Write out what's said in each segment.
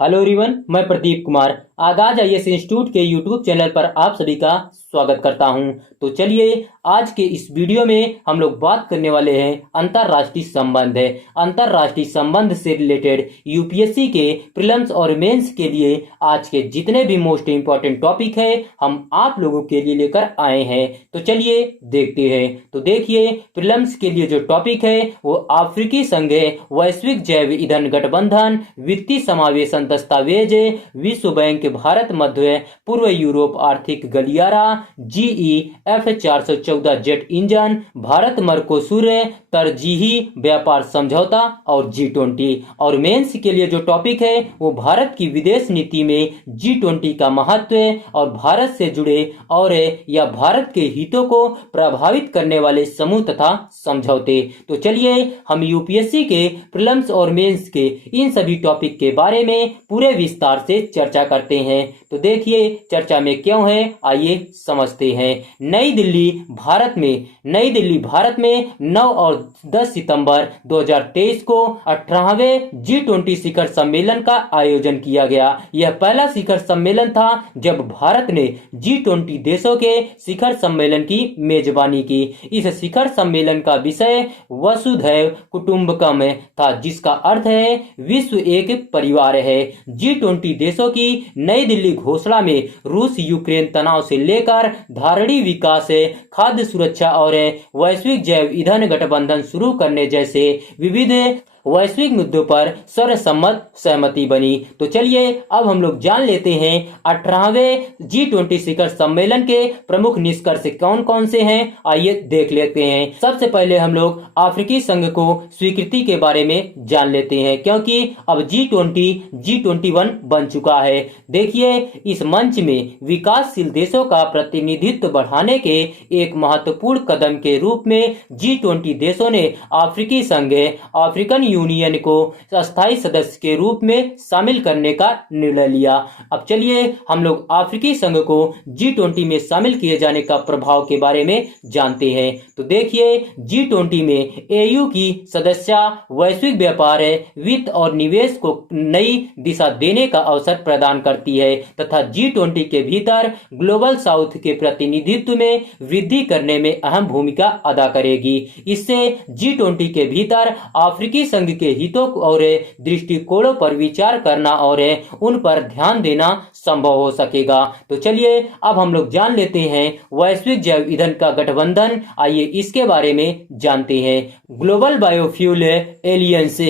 Hello everyone, मैं प्रदीप कुमार आगाज IAS institute के यूट्यूब चैनल पर आप सभी का स्वागत करता हूं। तो चलिए आज के इस वीडियो में हम लोग बात करने वाले हैं अंतरराष्ट्रीय संबंध है। अंतरराष्ट्रीय संबंध से रिलेटेड यूपीएससी के प्रीलिम्स और मेंस के लिए आज के जितने भी मोस्ट इंपॉर्टेंट टॉपिक है हम आप लोगों के लिए लेकर आए हैं। तो चलिए देखते हैं। तो देखिए, प्रीलिम्स के लिए जो टॉपिक है वो अफ्रीकी संघ, वैश्विक जैव ईंधन गठबंधन, वित्तीय समावेशन दस्तावेज, विश्व बैंक, भारत मध्य पूर्व यूरोप आर्थिक गलियारा, GEF 414 जेट इंजन, भारत मर्कोसूर तरजीही व्यापार समझौता और G20। और मेंस के लिए जो टॉपिक है वो भारत की विदेश नीति में G20 का महत्व और भारत से जुड़े और या भारत के हितों को प्रभावित करने वाले समूह तथा समझौते। तो चलिए हम यूपीएससी के प्रीलिम्स और मेंस के इन सभी टॉपिक के बारे में पूरे विस्तार से चर्चा करते हैं। तो देखिए चर्चा में क्यों है, आइए समझते हैं। नई दिल्ली भारत में 9 और 10 सितंबर 2023 को 18वें G20 शिखर सम्मेलन का आयोजन किया गया। यह पहला शिखर सम्मेलन था जब भारत ने G20 देशों के शिखर सम्मेलन की मेजबानी की। इस शिखर सम्मेलन का विषय वसुधैव कुटुंबकम था, जिसका अर्थ है विश्व एक परिवार है। G20 देशों की नई दिल्ली घोषणा में रूस यूक्रेन तनाव से लेकर धारणीय विकास, खाद्य सुरक्षा और वैश्विक जैव ईंधन गठबंधन शुरू करने जैसे विविध वैश्विक मुद्दों पर सर्वसम्मत सहमति बनी। तो चलिए अब हम लोग जान लेते हैं 18वें G20 शिखर सम्मेलन के प्रमुख निष्कर्ष कौन कौन से हैं। आइए देख लेते हैं। सबसे पहले हम लोग अफ्रीकी संघ को स्वीकृति के बारे में जान लेते हैं, क्योंकि अब G20 G21 बन चुका है। देखिए, इस मंच में विकासशील देशों का प्रतिनिधित्व बढ़ाने के एक महत्वपूर्ण कदम के रूप में G20 देशों ने अफ्रीकी संघ, अफ्रीकन यूनियन को अस्थायी सदस्य के रूप में शामिल करने का निर्णय लिया। अब चलिए हम लोग अफ्रीकी संघ को G20 में शामिल किए जाने का प्रभाव के बारे में जानते हैं। तो देखिए, G20 में AU की सदस्यता वैश्विक व्यापार, वित्त और निवेश को नई दिशा देने का अवसर प्रदान करती है तथा G20 के भीतर ग्लोबल साउथ के प्रतिनिधित्व में वृद्धि करने में अहम भूमिका अदा करेगी। इससे G20 के भीतर अफ्रीकी संघ के हितों और दृष्टिकोणों पर विचार करना और उन पर ध्यान देना संभव हो सकेगा। तो चलिए अब हम लोग जान लेते हैं वैश्विक जैव ईंधन का गठबंधन। आइए इसके बारे में जानते हैं। Global biofuel aliens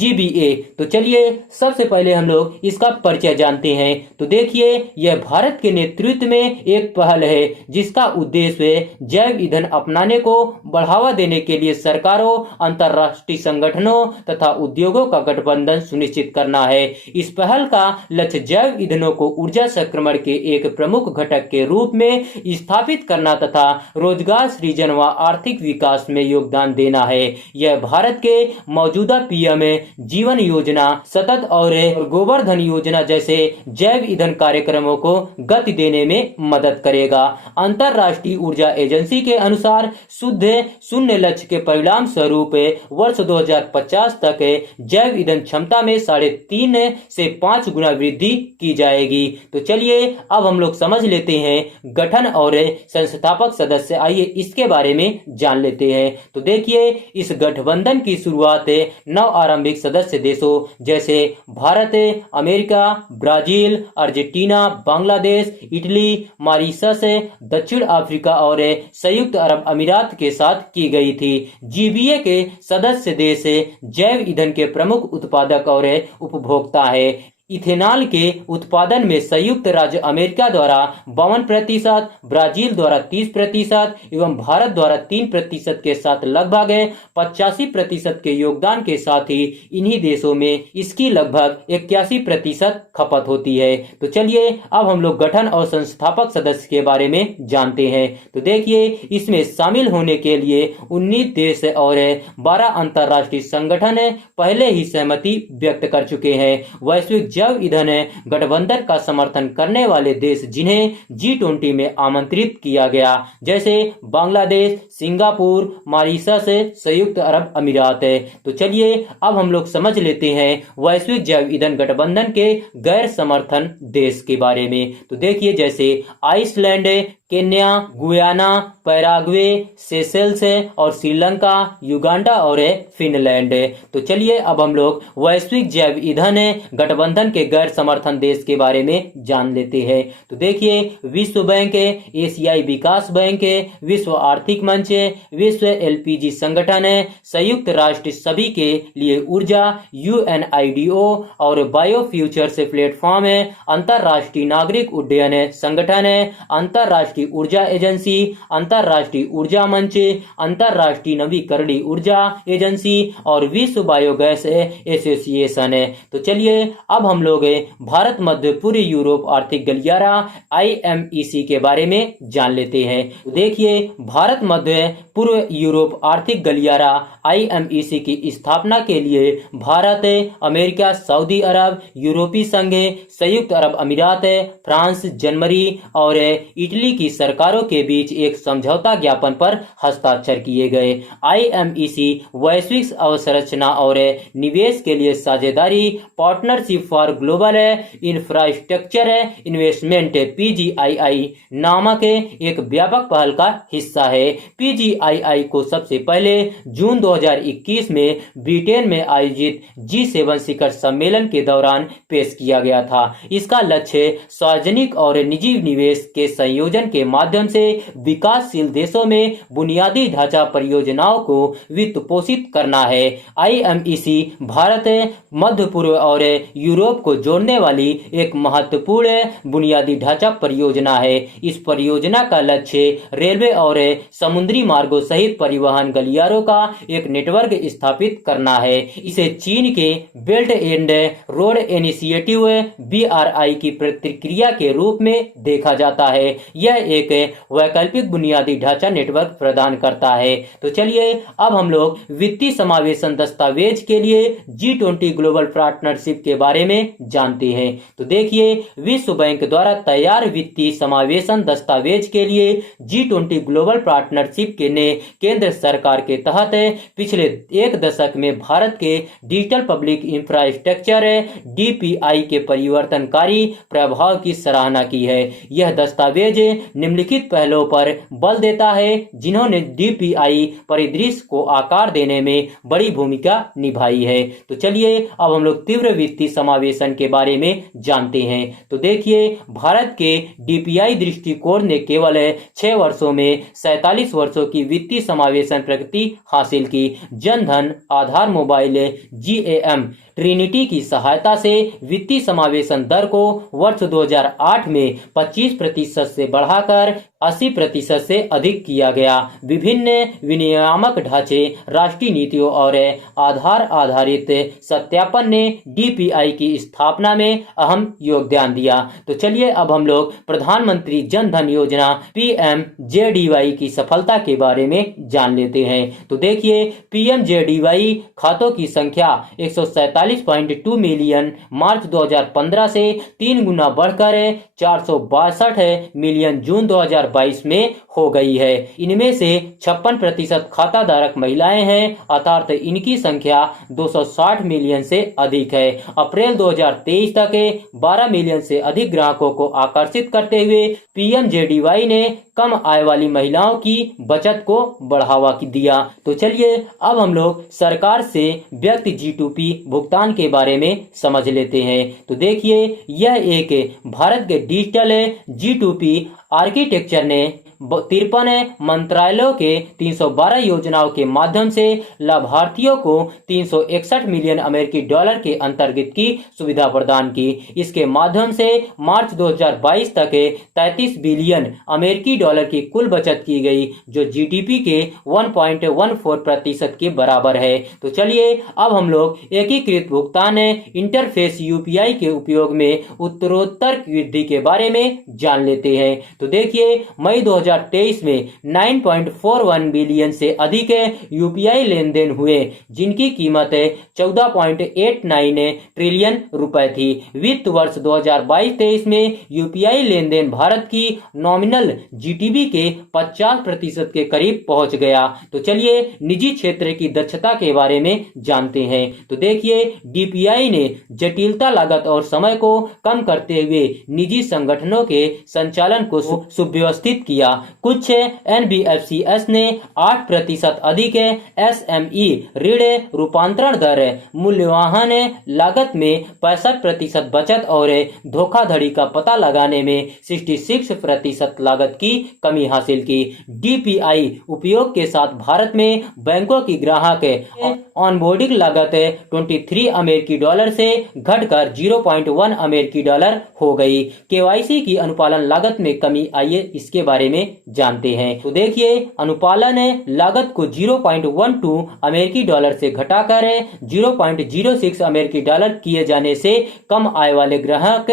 GBA। तो चलिए सबसे पहले हम लोग इसका परिचय जानते हैं। तो देखिए, यह भारत के नेतृत्व में एक पहल है जिसका उद्देश्य जैव ईंधन अपनाने को बढ़ावा देने के लिए सरकारों, अंतरराष्ट्रीय संगठनों तथा उद्योगों का गठबंधन सुनिश्चित करना है। इस पहल का लक्ष्य जैव ईंधनों को ऊर्जा संक्रमण के एक प्रमुख घटक के रूप में स्थापित करना तथा रोजगार सृजन व आर्थिक विकास में योगदान देना है। यह भारत के मौजूदा PM जीवन योजना, सतत और गोवर्धन योजना जैसे जैव ईंधन कार्यक्रमों को गति देने में मदद करेगा। अंतरराष्ट्रीय ऊर्जा एजेंसी के अनुसार शुद्ध शून्य लक्ष्य के परिणाम स्वरूप वर्ष 2050 तक जैव ईंधन क्षमता में 3.5 से 5 गुना वृद्धि की जाएगी। तो चलिए अब हम लोग समझ लेते हैं गठन और संस्थापक सदस्य। आइए इसके बारे में जान लेते हैं। तो देखिए, इस गठबंधन की शुरुआत 9 आरंभिक सदस्य देशों जैसे Bharat, America, Brazil, Argentina, Bangladesh, Italy, Mauritius, दक्षिण अफ्रीका और संयुक्त अरब अमीरात के साथ की गई थी। GBA के सदस्य देश जैव ईंधन के प्रमुख उत्पादक और उपभोक्ता है। इथेनॉल के उत्पादन में संयुक्त राज्य अमेरिका द्वारा 52%, ब्राजील द्वारा 30% एवं भारत द्वारा 3% के साथ लगभग 85% के योगदान के साथ ही इन्हीं देशों में इसकी लगभग 81% खपत होती है। तो चलिए अब हम लोग गठन और संस्थापक सदस्य के बारे में जानते हैं। तो देखिए, इसमें शामिल होने के लिए 19 देश और 12 अंतरराष्ट्रीय संगठन पहले ही सहमति व्यक्त कर चुके हैं। वैश्विक जैव ईंधन गठबंधन का समर्थन करने वाले देश जिन्हें G20 में आमंत्रित किया गया, जैसे बांग्लादेश, सिंगापुर, मॉरिशस, संयुक्त अरब अमीरात। तो चलिए अब हम लोग समझ लेते हैं वैश्विक जैव ईंधन गठबंधन के गैर समर्थन देश के बारे में। तो देखिए, जैसे Iceland, Kenya, Guyana, Paraguay, Seychelles और श्रीलंका, युगांडा और फिनलैंड। तो चलिए अब हम लोग वैश्विक जैव ईंधन गठबंधन के गैर समर्थन देश के बारे में जान लेते हैं। तो देखिए, विश्व बैंक, एशियाई विकास बैंक, विश्व आर्थिक मंच, विश्व एलपीजी संगठन, संयुक्त राष्ट्र सभी के लिए ऊर्जा, UNIDO और बायोफ्यूचर्स प्लेटफॉर्म, अंतरराष्ट्रीय नागरिक उड्डयन संगठन, अंतरराष्ट्रीय ऊर्जा एजेंसी, अंतरराष्ट्रीय ऊर्जा मंच, अंतरराष्ट्रीय नवीकरणीय ऊर्जा एजेंसी और विश्व बायोगैस एसोसिएशन। तो चलिए अब हम लोग भारत मध्य पूर्व यूरोप आर्थिक गलियारा IMEC के बारे में जान लेते हैं। तो देखिए, भारत मध्य पूर्व यूरोप आर्थिक गलियारा IMEC की स्थापना के लिए भारत, अमेरिका, सऊदी अरब, यूरोपीय संघ, संयुक्त अरब अमीरात, फ्रांस, जर्मनी और इटली की सरकारों के बीच एक समझौता ज्ञापन पर हस्ताक्षर किए गए। IMEC वैश्विक अवसंरचना और निवेश के लिए साझेदारी, partnership for global infrastructure investment PGII नामक एक व्यापक पहल का हिस्सा है। PGII को सबसे पहले जून 2021 में ब्रिटेन में आयोजित G7 शिखर सम्मेलन के दौरान पेश किया गया था। इसका लक्ष्य सार्वजनिक और निजी निवेश के संयोजन के माध्यम से विकासशील देशों में बुनियादी ढांचा परियोजनाओं को वित्त पोषित करना है। IMEC भारत, मध्य पूर्व और यूरोप को जोड़ने वाली एक महत्वपूर्ण बुनियादी ढांचा परियोजना है। इस परियोजना का लक्ष्य रेलवे और समुद्री मार्गों सहित परिवहन गलियारों का एक नेटवर्क स्थापित करना है। इसे चीन के belt and road initiative BRI की प्रतिक्रिया के रूप में देखा जाता है। यह एक वैकल्पिक बुनियादी ढांचा नेटवर्क प्रदान करता है। तो चलिए अब हम लोग वित्तीय समावेशन दस्तावेज के लिए G20 ग्लोबल पार्टनरशिप के बारे में जानते हैं। तो देखिए, विश्व बैंक द्वारा तैयार वित्तीय समावेशन दस्तावेज के लिए G20 ग्लोबल पार्टनरशिप के ने केंद्र सरकार के तहत पिछले एक दशक में भारत के डिजिटल पब्लिक इंफ्रास्ट्रक्चर DPI के परिवर्तनकारी प्रभाव की सराहना की है। यह दस्तावेज निम्नलिखित पहलों पर बल देता है जिन्होंने DPI परिदृश्य को आकार देने में बड़ी भूमिका निभाई है। तो चलिए अब हम लोग तीव्र वित्तीय समावेशन के बारे में जानते हैं। तो देखिए, भारत के DPI दृष्टिकोण ने केवल 6 वर्षों में 47 वर्षों की वित्तीय समावेशन प्रगति हासिल की। जनधन, आधार मोबाइल, GAM ट्रिनिटी की सहायता से वित्तीय समावेशन दर को वर्ष 2008 में 25% से बढ़ाकर 80% से अधिक किया गया। विभिन्न विनियामक ढांचे, राष्ट्रीय नीतियों और आधार आधारित सत्यापन ने DPI की स्थापना में अहम योगदान दिया। तो चलिए अब हम लोग प्रधानमंत्री जन धन योजना PMJDY की सफलता के बारे में जान लेते हैं। तो देखिए, PMJDY खातों की संख्या 147.2 मिलियन मार्च 2015 से 3 गुना बढ़कर 462 मिलियन जून 2022 में हो गई है। इनमें से 56% खाता धारक महिलाएं हैं, अर्थात इनकी संख्या 260 मिलियन से अधिक है। अप्रैल 2023 तक 12 मिलियन से अधिक ग्राहकों को आकर्षित करते हुए PMJDY ने कम आय वाली महिलाओं की बचत को बढ़ावा दिया। तो चलिए अब हम लोग सरकार से व्यक्ति G2P भुगतान के बारे में समझ लेते हैं। तो देखिए, यह एक भारत के डिजिटल G2P आर्किटेक्चर ने 53 मंत्रालयों के 312 योजनाओं के माध्यम से लाभार्थियों को 361 मिलियन अमेरिकी डॉलर के अंतर्गत की सुविधा प्रदान की। इसके माध्यम से मार्च 2022 तक 33 बिलियन अमेरिकी डॉलर की कुल बचत की गई, जो GDP के 1.14% के बराबर है। तो चलिए अब हम लोग एकीकृत भुगतान इंटरफेस UPI के उपयोग में उत्तरोत्तर वृद्धि के बारे में जान लेते हैं। तो देखिए, मई 2023 में 9.41 बिलियन से अधिक यूपीआई लेन देन हुए, जिनकी कीमत 14.89 ट्रिलियन रुपए थी। वित्त वर्ष 2022-23 में यूपीआई लेन देन भारत की नॉमिनल जीडीपी के 50% के करीब पहुंच गया। तो चलिए निजी क्षेत्र की दक्षता के बारे में जानते हैं। तो देखिए, डीपीआई ने जटिलता, लागत और समय को कम करते हुए निजी संगठनों के संचालन को सुव्यवस्थित किया। कुछ एनबीएफसीएस ने 8% अधिक एसएमई ऋण रूपांतरण दर, मूल्यवान लागत में 65% बचत और धोखाधड़ी का पता लगाने में 66% लागत की कमी हासिल की। डीपीआई उपयोग के साथ भारत में बैंकों की ग्राहक ऑनबोर्डिंग लागत 23 अमेरिकी डॉलर से घटकर 0.1 अमेरिकी डॉलर हो गई। केवाईसी की अनुपालन लागत में कमी आई है, इसके बारे में जानते हैं। तो देखिए, अनुपालन लागत को 0.12 अमेरिकी डॉलर से घटाकर 0.06 अमेरिकी डॉलर किए जाने से कम आय वाले ग्राहक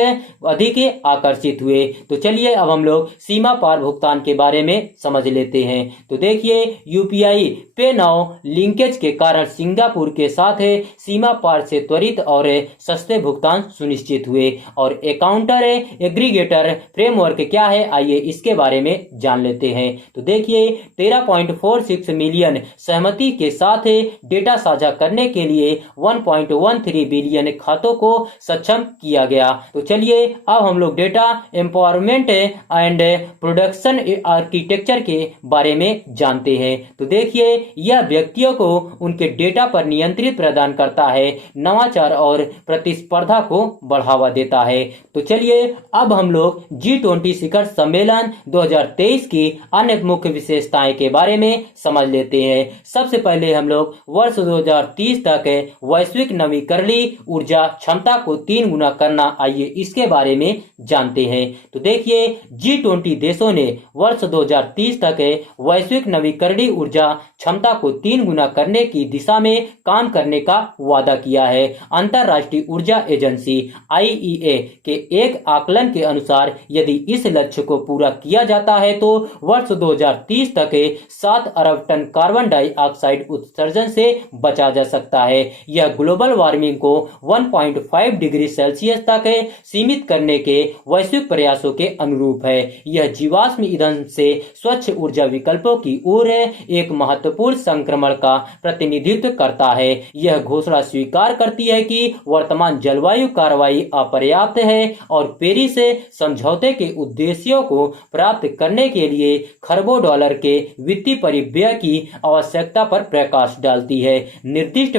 अधिक आकर्षित हुए। तो चलिए अब हम लोग सीमा पार भुगतान के बारे में समझ लेते हैं। तो देखिए, यूपीआई पे नाउ लिंकेज के कारण सिंगापुर के साथ सीमा पार से त्वरित और सस्ते भुगतान सुनिश्चित हुए। और अकाउंटर एग्रीगेटर फ्रेमवर्क क्या है, आइए इसके बारे में जान लेते हैं। तो देखिए, 13.46 मिलियन सहमति के साथ डेटा साझा करने के लिए 1.13 बिलियन खातों को सक्षम किया गया। तो चलिए अब हम लोग data empowerment and production architecture के बारे में जानते हैं। तो देखिए, यह व्यक्तियों को उनके डेटा पर नियंत्रित प्रदान करता है, नवाचार और प्रतिस्पर्धा को बढ़ावा देता है। तो चलिए अब हम लोग G20 शिखर सम्मेलन 2023 की अन्य मुख्य विशेषताएं के बारे में समझ लेते हैं। सबसे पहले हम लोग वर्ष 2030 तक वैश्विक नवीकरणीय ऊर्जा क्षमता को 3 गुना करना, आइए इसके बारे में जानते हैं। तो देखिए, G20 देशों ने वर्ष 2030 तक वैश्विक नवीकरणीय ऊर्जा क्षमता को 3 गुना करने की दिशा में काम करने का वादा किया है। अंतर्राष्ट्रीय ऊर्जा एजेंसी IEA के एक आकलन के अनुसार यदि इस लक्ष्य को पूरा किया जाता है तो वर्ष 2030 तक 7 अरब टन कार्बन डाइऑक्साइड उत्सर्जन से बचा जा सकता है। यह ग्लोबल वार्मिंग को 1.5 डिग्री सेल्सियस तक सीमित करने के वैश्विक प्रयासों के अनुरूप है। यह जीवाश्म ईंधन से स्वच्छ ऊर्जा विकल्पों की ओर एक महत्वपूर्ण संक्रमण का प्रतिनिधित्व करता है। यह घोषणा स्वीकार करती है कि वर्तमान जलवायु कार्रवाई अपर्याप्त है और पेरिस समझौते के उद्देश्यों को प्राप्त करने के लिए खरबों डॉलर के वित्तीय परिव्यय की आवश्यकता पर प्रकाश डालती है। निर्दिष्ट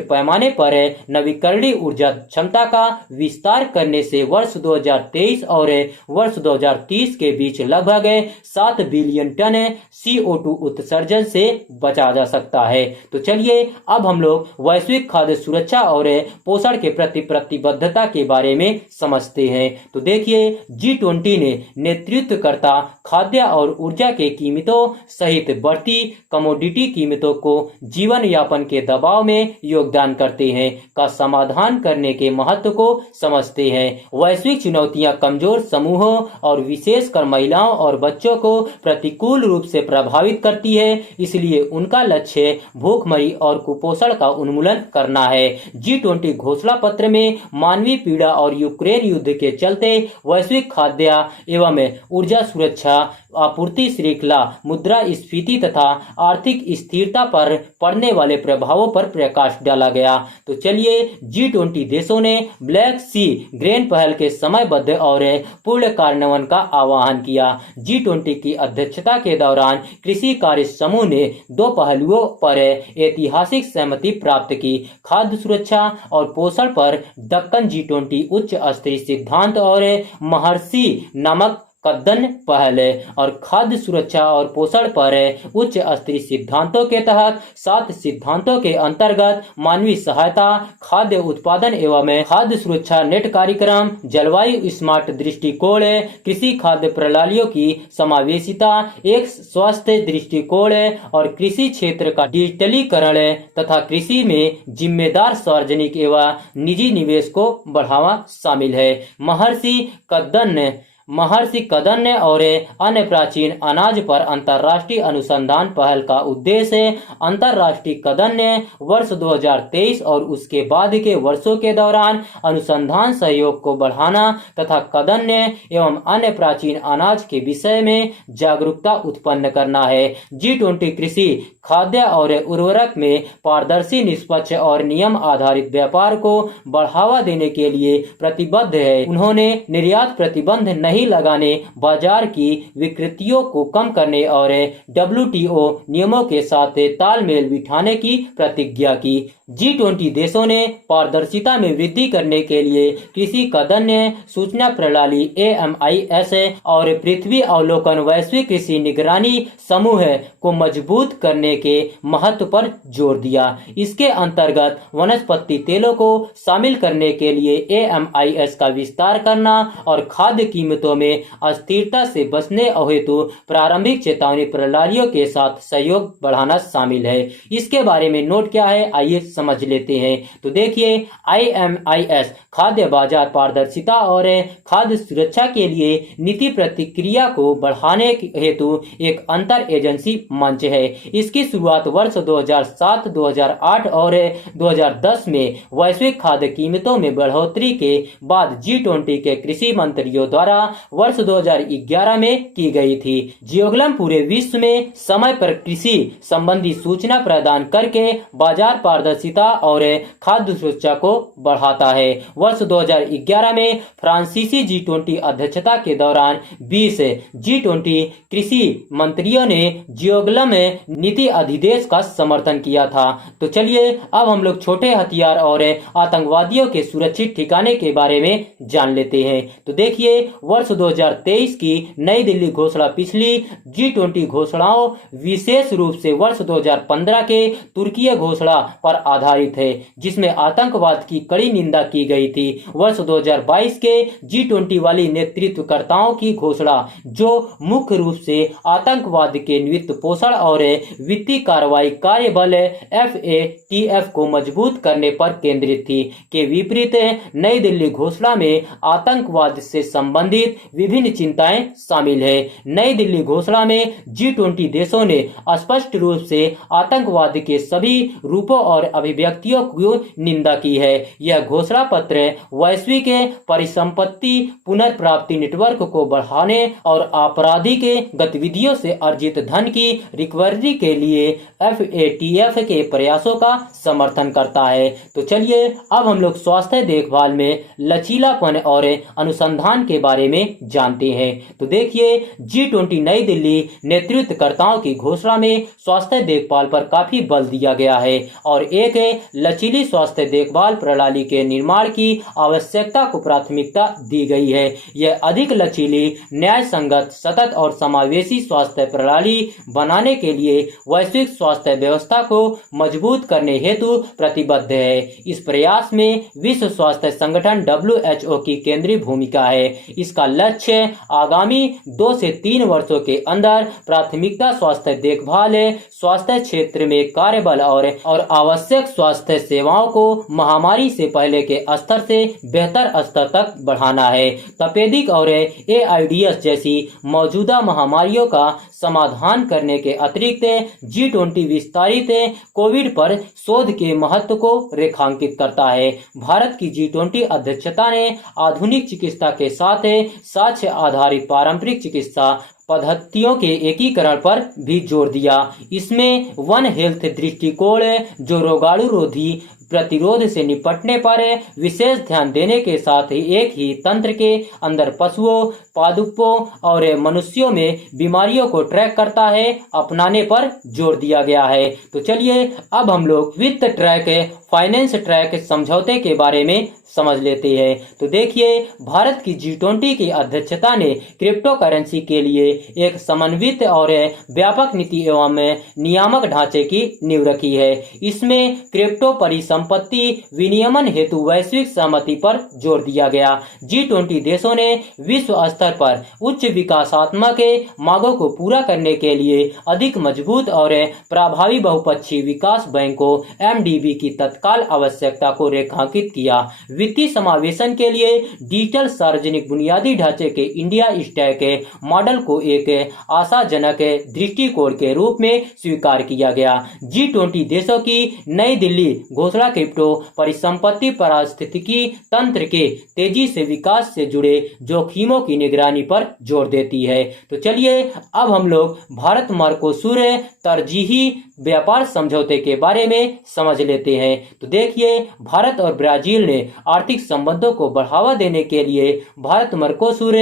पैमाने पर नवीकरणीय ऊर्जा क्षमता का विस्तार करने से वर्ष 2023 और वर्ष 2030 के बीच लगभग 7 बिलियन टन CO2 उत्सर्जन से बचा जा सकता है। तो चलिए अब हम लोग वैश्विक खाद्य सुरक्षा और पोषण के प्रति प्रतिबद्धता के बारे में समझते हैं। तो देखिए, G20 ने नेतृत्वकर्ता खाद्य और ऊर्जा के कीमतों सहित बढ़ती कमोडिटी कीमतों को जीवन यापन के दबाव में योगदान करते हैं का समाधान करने के महत्व को समझते हैं। वैश्विक चुनौतियां कमजोर समूहों और विशेषकर महिलाओं और बच्चों को प्रतिकूल रूप से प्रभावित करती है, इसलिए उनका लक्ष्य भूखमरी और कुपोषण का उन्मूलन करना है। G20 घोषणा पत्र में मानवीय पीड़ा और यूक्रेन युद्ध के चलते वैश्विक खाद्य एवं ऊर्जा सुरक्षा, आपूर्ति श्रृंखला, मुद्रास्फीति तथा आर्थिक स्थिरता पर पड़ने वाले प्रभावों पर प्रकाश डाला गया। तो चलिए, G20 देशों ने ब्लैक सी ग्रेन पहल के समयबद्ध और पूर्ण कार्यान्वयन का आह्वान किया। G20 की अध्यक्षता के दौरान कृषि कार्य समूह ने 2 पहलुओं पर ऐतिहासिक सहमति प्राप्त की, खाद्य सुरक्षा और पोषण पर दक्कन G20 उच्च स्तरीय सिद्धांत और महर्षि नामक कदन पहल और खाद्य सुरक्षा और पोषण पर उच्च स्तरीय सिद्धांतों के तहत 7 सिद्धांतों के अंतर्गत मानवीय सहायता, खाद्य उत्पादन एवं खाद्य सुरक्षा नेट कार्यक्रम, जलवायु स्मार्ट दृष्टिकोण, कृषि खाद्य प्रणालियों की समावेशिता, एक स्वस्थ दृष्टिकोण और कृषि क्षेत्र का डिजिटलीकरण तथा कृषि में जिम्मेदार सार्वजनिक एवं निजी निवेश को बढ़ावा शामिल है। महर्षि कदन महर्षि कदन्य और अन्य प्राचीन अनाज पर अंतर्राष्ट्रीय अनुसंधान पहल का उद्देश्य अंतर्राष्ट्रीय कदन्य वर्ष 2023 और उसके बाद के वर्षों के दौरान अनुसंधान सहयोग को बढ़ाना तथा कदन्य एवं अन्य प्राचीन अनाज के विषय में जागरूकता उत्पन्न करना है। G20 कृषि, खाद्य और उर्वरक में पारदर्शी, निष्पक्ष और नियम आधारित व्यापार को बढ़ावा देने के लिए प्रतिबद्ध है। उन्होंने निर्यात प्रतिबंध नहीं लगाने, बाजार की विकृतियों को कम करने और WTO नियमों के साथ तालमेल बिठाने की प्रतिज्ञा की। G20 देशों ने पारदर्शिता में वृद्धि करने के लिए कृषि कदन्य सूचना प्रणाली AMIS और पृथ्वी अवलोकन वैश्विक कृषि निगरानी समूह को मजबूत करने के महत्व पर जोर दिया। इसके अंतर्गत वनस्पति तेलों को शामिल करने के लिए AMIS का विस्तार करना और खाद्य कीमतों में अस्थिरता से बचने हेतु प्रारंभिक चेतावनी प्रणालियों के साथ सहयोग बढ़ाना शामिल है। इसके बारे में नोट क्या है, आइए समझ लेते हैं। तो देखिए, AMIS खाद्य बाजार पारदर्शिता और खाद्य सुरक्षा के लिए नीति प्रतिक्रिया को बढ़ाने हेतु एक अंतर एजेंसी मंच है। इसकी शुरुआत वर्ष 2007, 2008 और 2010 में वैश्विक खाद्य कीमतों में बढ़ोतरी के बाद G20 के कृषि मंत्रियों द्वारा वर्ष 2011 में की गई थी। जियोग्लम पूरे विश्व में समय पर कृषि संबंधी सूचना प्रदान करके बाजार पारदर्शिता और खाद्य सुरक्षा को बढ़ाता है। वर्ष 2011 में फ्रांसीसी G20 अध्यक्षता के दौरान 20 G20 कृषि मंत्रियों ने जियोग्लम नीति अधिदेश का समर्थन किया था। तो चलिए अब हम लोग छोटे हथियार और आतंकवादियों के सुरक्षित ठिकाने के बारे में जान लेते हैं। तो देखिए, वर्ष 2023 की नई दिल्ली घोषणा पिछली G20 घोषणाओं विशेष रूप से वर्ष 2015 के तुर्की घोषणा पर आधारित है, जिसमें आतंकवाद की कड़ी निंदा की गई थी। वर्ष 2022 के G20 वाली नेतृत्वकर्ताओं की घोषणा, जो मुख्य रूप से आतंकवाद के वित्त पोषण और वित्तीय कार्रवाई कार्यबल FATF को मजबूत करने पर केंद्रित थी, के विपरीत नई दिल्ली घोषणा में आतंकवाद से संबंधित विभिन्न चिंताएं शामिल है। नई दिल्ली घोषणा में G20 देशों ने स्पष्ट रूप से आतंकवाद के सभी रूपों और अभिव्यक्तियों की निंदा की है। यह घोषणा पत्र वैश्विक परिसंपत्ति पुनर्प्राप्ति नेटवर्क को बढ़ाने और आपराधिक गतिविधियों से अर्जित धन की रिकवरी के लिए FATF के प्रयासों का समर्थन करता है। तो चलिए अब हम लोग स्वास्थ्य देखभाल में लचीलापन और अनुसंधान के बारे में जानते हैं। तो देखिए, G20 नई दिल्ली नेतृत्वकर्ताओं की घोषणा में स्वास्थ्य देखभाल पर काफी बल दिया गया है और एक लचीली स्वास्थ्य देखभाल प्रणाली के निर्माण की आवश्यकता को प्राथमिकता दी गई है। यह अधिक लचीली, न्याय संगत, सतत और समावेशी स्वास्थ्य प्रणाली बनाने के लिए वैश्विक स्वास्थ्य व्यवस्था को मजबूत करने हेतु प्रतिबद्ध है। इस प्रयास में विश्व स्वास्थ्य संगठन WHO की केंद्रीय भूमिका है। इसका लक्ष्य आगामी 2 से 3 वर्षों के अंदर प्राथमिकता स्वास्थ्य देखभाल, स्वास्थ्य क्षेत्र में कार्यबल और आवश्यक स्वास्थ्य सेवाओं को महामारी से पहले के स्तर से बेहतर स्तर तक बढ़ाना है। तपेदिक और AIDS जैसी मौजूदा महामारियों का समाधान करने के अतिरिक्त G20 विस्तारित कोविड पर शोध के महत्व को रेखांकित करता है। भारत की G20 अध्यक्षता ने आधुनिक चिकित्सा के साथ साक्ष्य आधारित पारंपरिक चिकित्सा पद्धतियों के एकीकरण पर भी जोर दिया। इसमें वन हेल्थ दृष्टिकोण, जो रोगाणु रोधी प्रतिरोध से निपटने पर विशेष ध्यान देने के साथ ही एक ही तंत्र के अंदर पशुओं, पादपों और मनुष्यों में बीमारियों को ट्रैक करता है, अपनाने पर जोर दिया गया है। तो चलिए अब हम लोग वित्त ट्रैक, फाइनेंस ट्रैक समझौते के बारे में समझ लेते हैं। तो देखिए, भारत की G20 की अध्यक्षता ने क्रिप्टो करेंसी के लिए एक समन्वित और व्यापक नीति एवं नियामक ढांचे की नींव रखी है। इसमें क्रिप्टो परिसंपत्ति विनियमन हेतु वैश्विक सहमति पर जोर दिया गया। G20 देशों ने विश्व स्तर पर उच्च विकासात्मक मांगों को पूरा करने के लिए अधिक मजबूत और प्रभावी बहुपक्षीय विकास बैंकों MDB की तत्काल आवश्यकता को रेखांकित किया। वित्तीय समावेशन के लिए डिजिटल सार्वजनिक बुनियादी ढांचे के इंडिया स्टैक मॉडल को एक आशाजनक दृष्टिकोण के रूप में स्वीकार किया गया। G20 देशों की नई दिल्ली घोषणा क्रिप्टो परिसंपत्ति पारिस्थितिकी तंत्र के तेजी से विकास से जुड़े जोखिमों की निगरानी पर जोर देती है। तो चलिए अब हम लोग भारत मर्कोसूर तरजीही व्यापार समझौते के बारे में समझ लेते हैं। तो देखिए, भारत और ब्राजील ने आर्थिक संबंधों को बढ़ावा देने के लिए भारत मर्कोसूर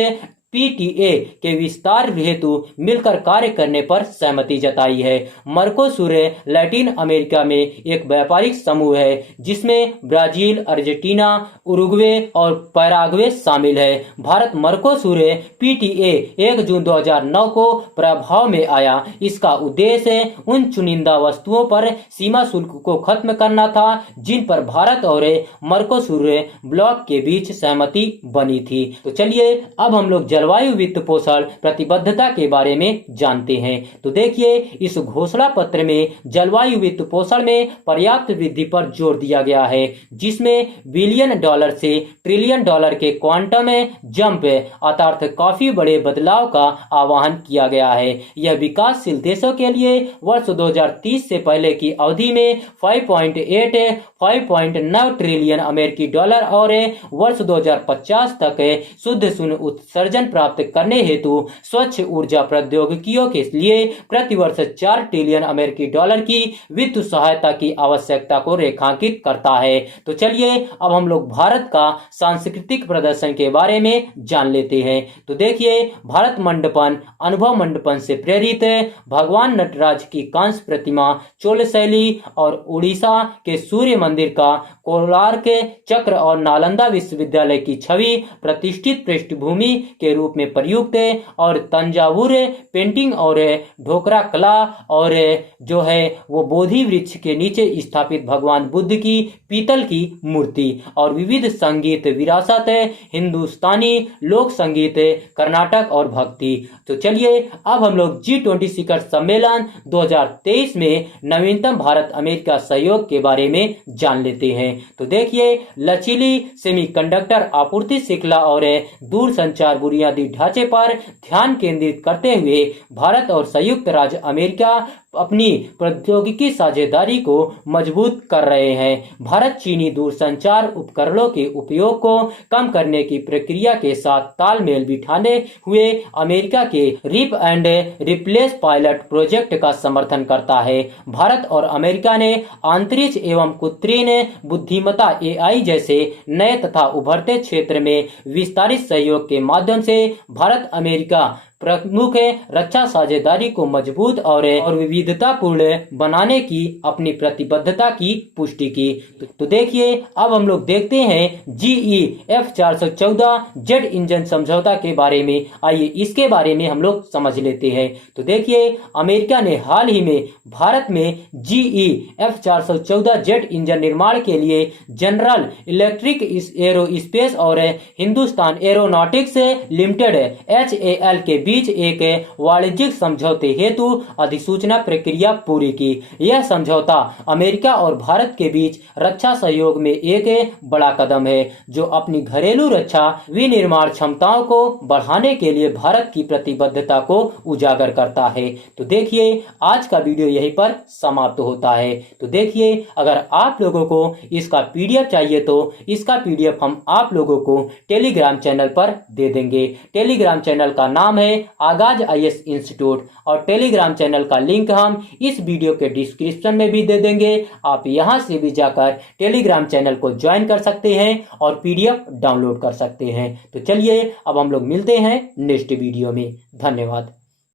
PTA के विस्तार हेतु मिलकर कार्य करने पर सहमति जताई है। मर्कोसूर लैटिन अमेरिका में एक व्यापारिक समूह है जिसमें ब्राजील, अर्जेंटीना, उरुग्वे और पैराग्वे शामिल है। भारत मर्कोसूर PTA 1 जून 2009 को प्रभाव में आया। इसका उद्देश्य उन चुनिंदा वस्तुओं पर सीमा शुल्क को खत्म करना था जिन पर भारत और मर्कोसूर ब्लॉक के बीच सहमति बनी थी। तो चलिए अब हम लोग जलवायु वित्त पोषण प्रतिबद्धता के बारे में जानते हैं। तो देखिए, इस घोषणा पत्र में जलवायु वित्त पोषण में पर्याप्त वृद्धि पर जोर दिया गया है, जिसमें बिलियन डॉलर से ट्रिलियन डॉलर के क्वांटम जंप अर्थात काफी बड़े बदलाव का आह्वान किया गया है। यह विकासशील देशों के लिए वर्ष 2030 से पहले की अवधि में 5.9 ट्रिलियन अमेरिकी डॉलर और वर्ष 2050 तक शुद्ध शून्य उत्सर्जन प्राप्त करने हेतु स्वच्छ ऊर्जा प्रौद्योगिकियों के लिए प्रतिवर्ष 4 ट्रिलियन अमेरिकी डॉलर की वित्त सहायता की आवश्यकता को रेखांकित करता है। तो चलिए अब हम लोग भारत का सांस्कृतिक प्रदर्शन के बारे में जान लेते हैं। तो देखिए, भारत मंडपन अनुभव मंडपन से प्रेरित भगवान नटराज की कांस्य प्रतिमा, चोल शैली और उड़ीसा के सूर्य मंदिर का कोणार्क चक्र और नालंदा विश्वविद्यालय की छवि प्रतिष्ठित पृष्ठभूमि के रूप में प्रयुक्त और तंजावुर पेंटिंग और ढोकरा कला और जो है वो बोधि वृक्ष के नीचे स्थापित भगवान बुद्ध की पीतल की मूर्ति और विविध संगीत विरासत, हिंदुस्तानी लोक संगीत, कर्नाटक और भक्ति। तो चलिए अब हम लोग G20 शिखर सम्मेलन 2023 में नवीनतम भारत अमेरिका सहयोग के बारे में जान लेते हैं। तो देखिए, लचीली सेमीकंडक्टर आपूर्ति श्रृंखला और दूरसंचार बुनियादी ढांचे पर ध्यान केंद्रित करते हुए भारत और संयुक्त राज्य अमेरिका अपनी प्रौद्योगिकी साझेदारी को मजबूत कर रहे हैं। भारत चीनी दूरसंचार उपकरणों के उपयोग को कम करने की प्रक्रिया के साथ तालमेल बिठाने हुए अमेरिका के rip and replace pilot project का समर्थन करता है। भारत और अमेरिका ने अंतरिक्ष एवं कृत्रिम बुद्धिमत्ता AI जैसे नए तथा उभरते क्षेत्र में विस्तारित सहयोग के माध्यम से भारत अमेरिका प्रमुख रक्षा साझेदारी को मजबूत और विविधतापूर्ण बनाने की अपनी प्रतिबद्धता की पुष्टि की। तो देखिए अब हम लोग देखते हैं GE F414 जेट इंजन समझौता के बारे में। आइए इसके बारे में हम लोग समझ लेते हैं। तो देखिए, अमेरिका ने हाल ही में भारत में GE F414 जेट इंजन निर्माण के लिए जनरल इलेक्ट्रिक एरोस्पेस और हिंदुस्तान एरोनॉटिक्स लिमिटेड HAL के बीच एक वाणिज्यिक समझौते हेतु अधिसूचना प्रक्रिया पूरी की। यह समझौता अमेरिका और भारत के बीच रक्षा सहयोग में एक बड़ा कदम है, जो अपनी घरेलू रक्षा विनिर्माण क्षमताओं को बढ़ाने के लिए भारत की प्रतिबद्धता को उजागर करता है। तो देखिए, आज का वीडियो यहीं पर समाप्त होता है। तो देखिए, अगर आप लोगों को इसका PDF चाहिए तो इसका PDF हम आप लोगों को टेलीग्राम चैनल पर दे देंगे। टेलीग्राम चैनल का नाम है आगाज IAS इंस्टीट्यूट और टेलीग्राम चैनल का लिंक हम इस वीडियो के डिस्क्रिप्शन में भी दे देंगे। आप यहां से भी जाकर टेलीग्राम चैनल को ज्वाइन कर सकते हैं और PDF डाउनलोड कर सकते हैं। तो चलिए अब हम लोग मिलते हैं नेक्स्ट वीडियो में। धन्यवाद।